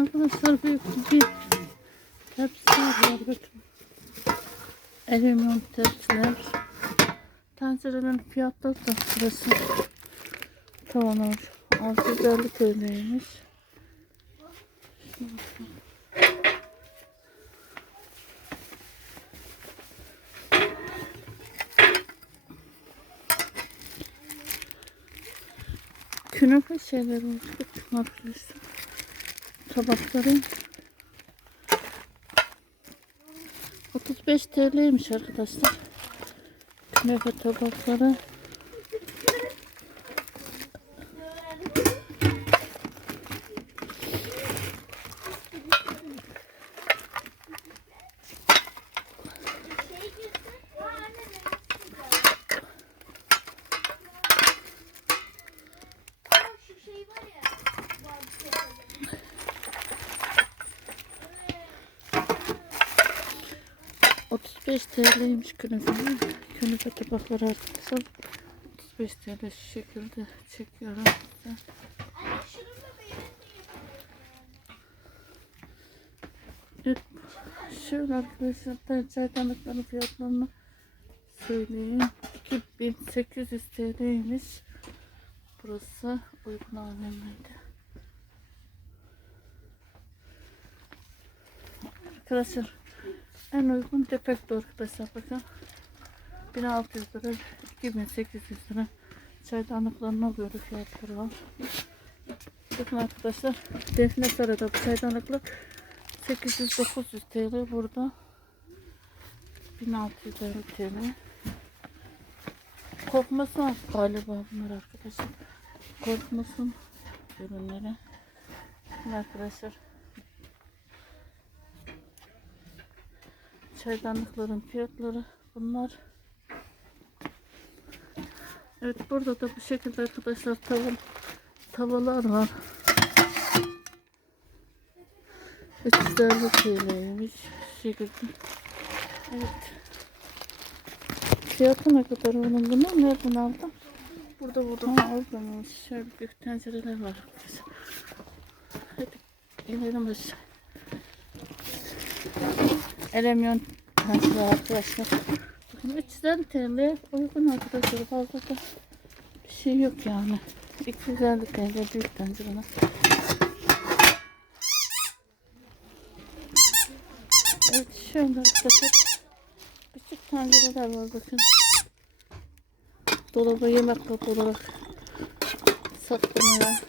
Arkadaşlar büyük bir tepsi var. Bakın. Alüminyum tepsiler. Tencerelerin fiyatları da burası. Tavanlar 650 TL'ymiş. Bakın. Künefe şeyler oldu. Bakabilirsin. Tabakları 35 TL'ymiş arkadaşlar. Künefe tabakları. 35 TL'ymiş künefe. Künefe tabakları arkadaşlar. 35 TL şu şekilde çekiyorum. size. Evet. Şöyle arkadaşlar çaydanlıkların fiyatlarını söyleyeyim. 2800 TL'ymiş. Burası uygun AVM'de. Arkadaşlar en uygun defekto arkadaşlar bakın. 1600 lira 2800 lira. Çaydanlıklarına göre fiyatları var. Bakın arkadaşlar Defne Sarı'da bu çaydanlıklar 800-900 TL burada. 1650 TL Korkmasın var galiba bunlar arkadaşlar. Korkmasın ürünleri arkadaşlar Çaydanlıkların fiyatları bunlar Evet burada da bu şekilde arkadaşlar tavan, tavalar var 350 TL'ymiş şekilde. Evet. Fiyatı ne kadar onun bunun? Nereden aldın? Burada burada. Ha, oradan. Şöyle büyük tencereler var. Hadi inelim aşağı. Elemyon tencere arkadaşlar. Bakın 350 TL uygun arkadaşlar. Fazla da bir şey yok yani. 250 TL büyük tencereler. Evet şöyle arkadaşlar küçük tencereler var bakın. Dolaba yemek kapı olarak saklanıyor.